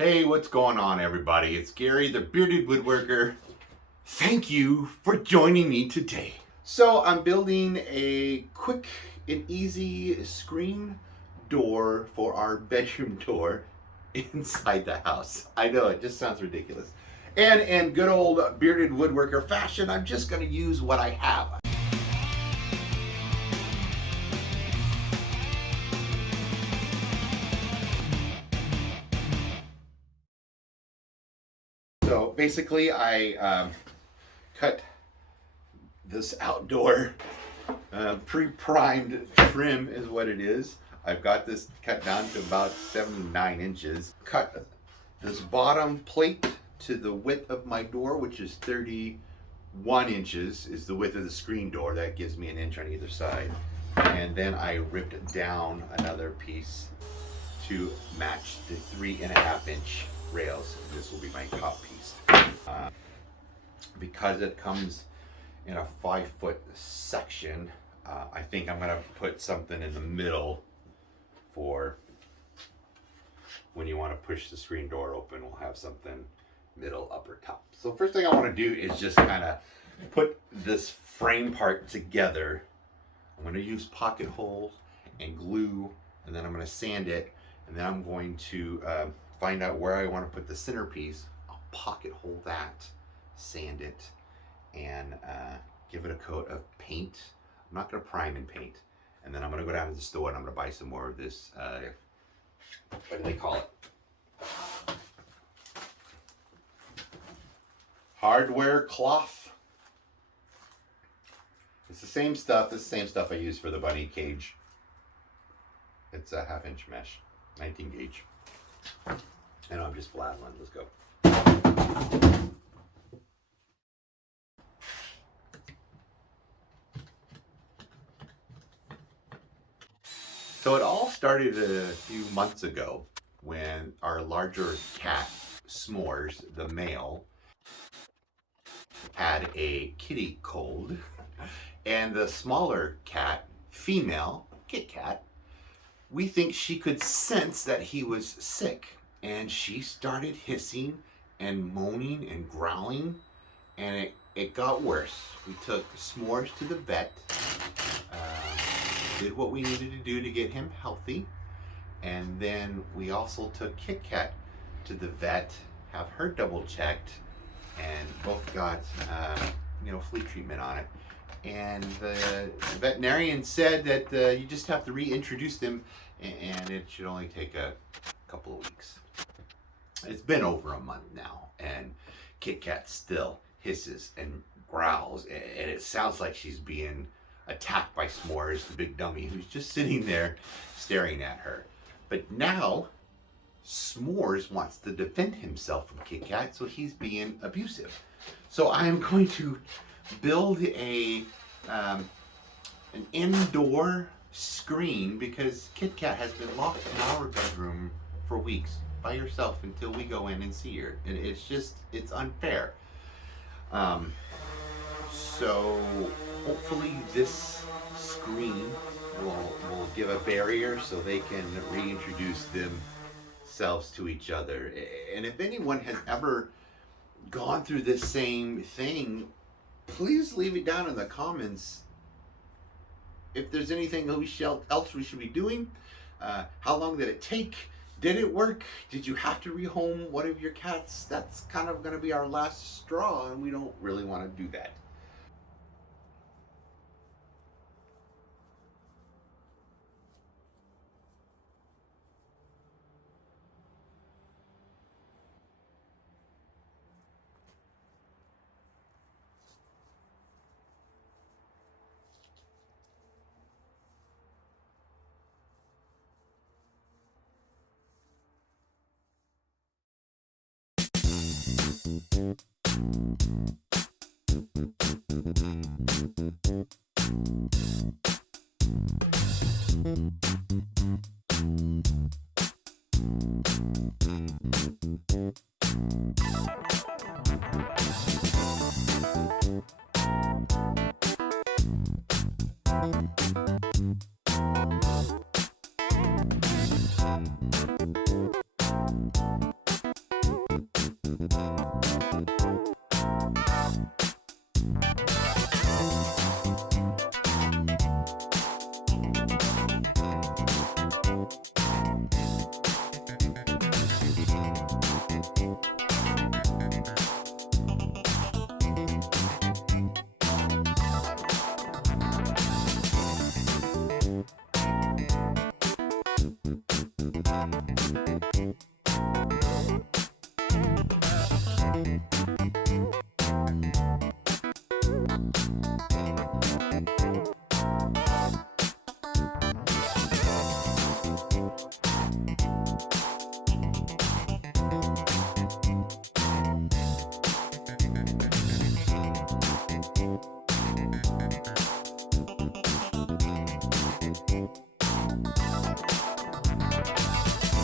Hey, what's going on, everybody? It's Gary, the Bearded Woodworker. Thank you for joining me today. So I'm building a quick and easy screen door for our bedroom door inside the house. I know, it just sounds ridiculous. And in good old Bearded Woodworker fashion, I'm just going to use what I have. So basically, I cut this outdoor pre-primed trim is what it is. I've got this cut down to about 79 inches. Cut this bottom plate to the width of my door, which is 31 inches is the width of the screen door. That gives me an inch on either side. And then I ripped down another piece to match the 3.5 inch rails. This will be my top piece. Because it comes in a 5-foot section, I think I'm gonna put something in the middle for when you want to push the screen door open. We'll have something middle, upper, top. So first thing I want to do is just kind of put this frame part together. I'm going to use pocket holes and glue, and then I'm going to sand it, and then I'm going to find out where I want to put the centerpiece. I'll pocket hole that, sand it, and give it a coat of paint. I'm not going to prime and paint. And then I'm going to go down to the store and I'm going to buy some more of this, what do they call it? Hardware cloth. It's the same stuff. This is the same stuff I use for the bunny cage. It's a 1/2 inch mesh, 19 gauge. And I'm just flatlining. Let's go. So it all started a few months ago when our larger cat, S'mores, the male, had a kitty cold, and the smaller cat, female, KitKat, we think she could sense that he was sick, and she started hissing and moaning and growling, and it got worse. We took S'mores to the vet, did what we needed to do to get him healthy, and then we also took KitKat to the vet, have her double checked, and both got flea treatment on it. And the veterinarian said that you just have to reintroduce them, and it should only take a couple of weeks. It's been over a month now, and KitKat still hisses and growls, and it sounds like she's being attacked by S'mores, the big dummy, who's just sitting there staring at her. But now S'mores wants to defend himself from KitKat, so he's being abusive. So I'm going to build an indoor screen because KitKat has been locked in our bedroom for weeks by herself until we go in and see her. And it's unfair. So hopefully this screen will give a barrier so they can reintroduce themselves to each other. And if anyone has ever gone through this same thing, please leave it down in the comments. If there's anything else we should be doing, how long did it take? Did it work? Did you have to rehome one of your cats? That's kind of going to be our last straw, and we don't really want to do that.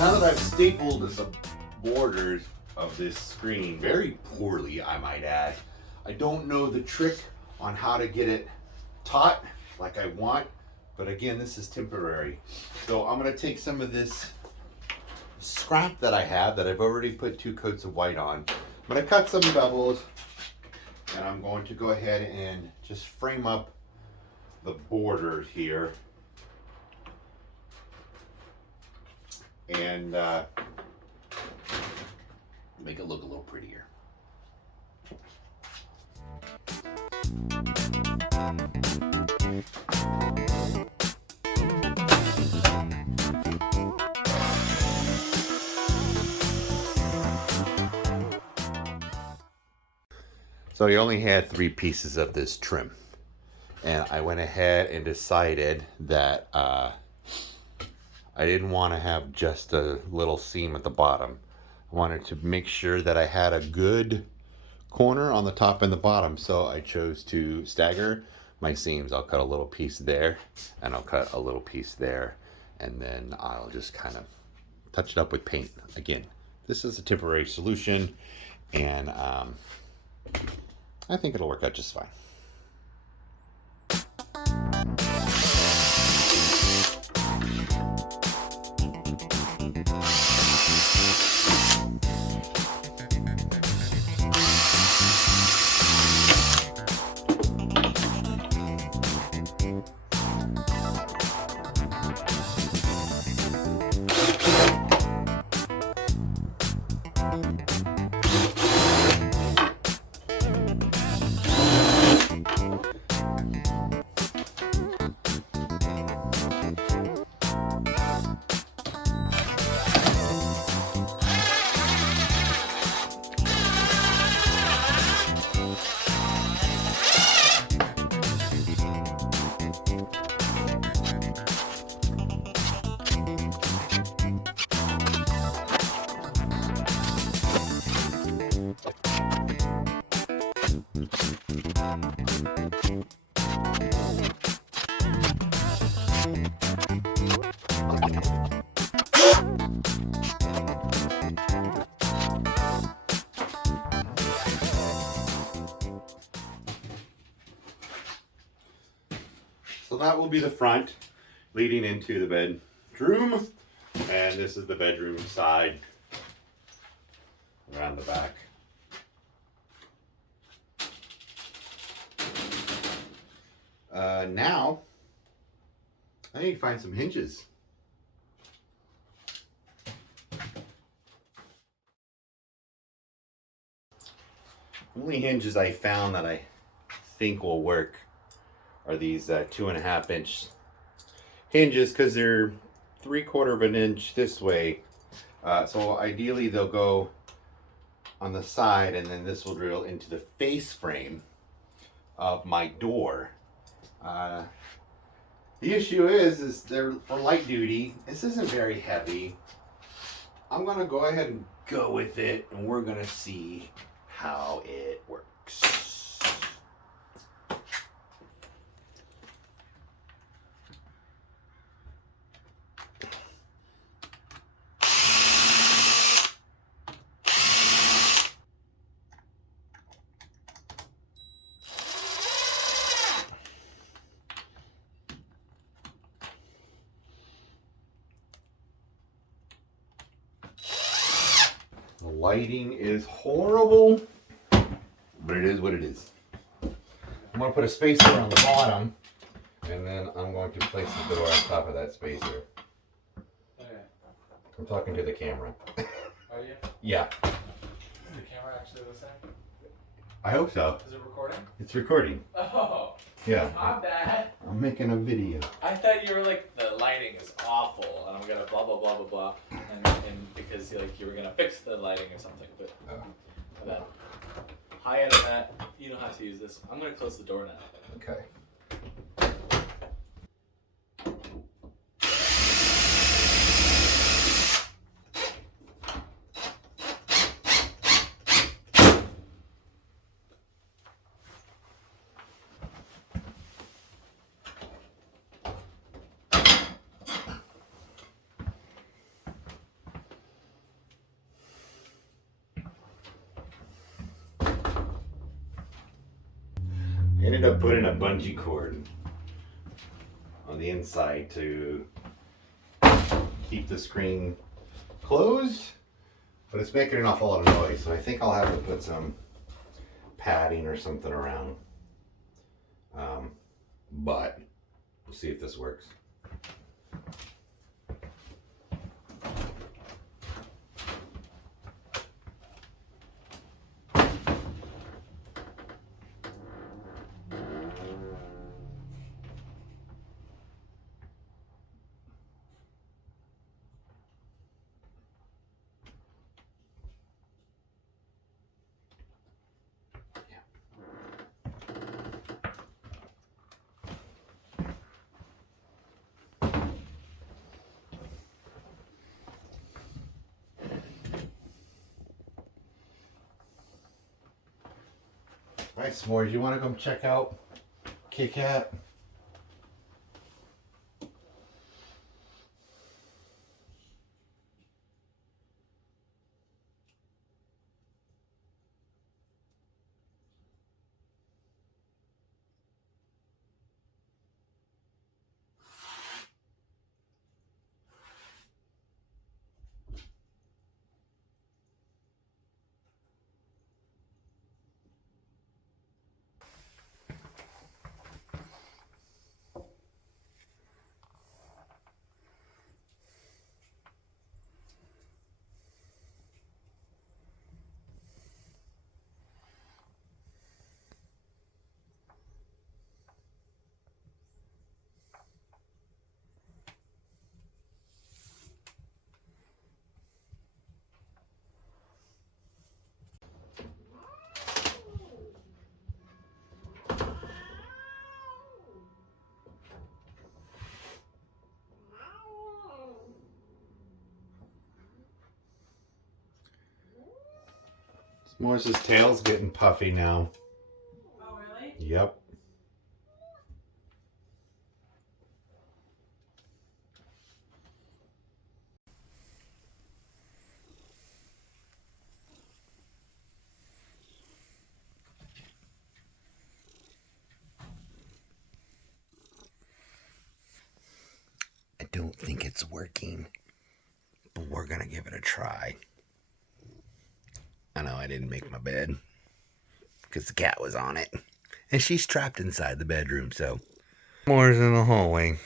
Now that I've stapled the borders of this screen very poorly, I might add, I don't know the trick on how to get it taut like I want, but again, this is temporary. So I'm gonna take some of this scrap that I have that I've already put 2 coats of white on. I'm gonna cut some doubles, and I'm going to go ahead and just frame up the border here. And make it look a little prettier. So I only had 3 pieces of this trim, and I went ahead and decided that I didn't want to have just a little seam at the bottom. I wanted to make sure that I had a good corner on the top and the bottom, so I chose to stagger my seams. I'll cut a little piece there, and I'll cut a little piece there, and then I'll just kind of touch it up with paint. Again, this is a temporary solution, and I think it'll work out just fine. So that will be the front leading into the bedroom, and this is the bedroom side around the back. Now I need to find some hinges. The only hinges I found that I think will work are these 2.5 inch hinges, because they're 3/4 of an inch this way. So ideally they'll go on the side, and then this will drill into the face frame of my door. The issue is they're for light duty. This isn't very heavy. I'm gonna go ahead and go with it, and we're gonna see how it works. The lighting is horrible, but it is what it is. I'm going to put a spacer on the bottom, and then I'm going to place the door on top of that spacer. Okay. I'm talking to the camera. Are you? Yeah. Is the camera actually listening? I hope so. Is it recording? It's recording. Oh. Yeah. Not bad. I'm making a video. I thought you were like, the lighting is awful, and I'm gonna blah blah blah blah blah, and because like you were gonna fix the lighting or something, but that high internet, you don't have to use this. I'm gonna close the door now. Okay. ended up putting a bungee cord on the inside to keep the screen closed, but it's making an awful lot of noise, so I think I'll have to put some padding or something around. But we'll see if this works. All right, S'mores, you want to come check out KitKat? S'mores' tail's getting puffy now. Oh, really? Yep. I don't think it's working, but we're gonna give it a try. I know I didn't make my bed because the cat was on it, and she's trapped inside the bedroom, so S'mores in the hallway.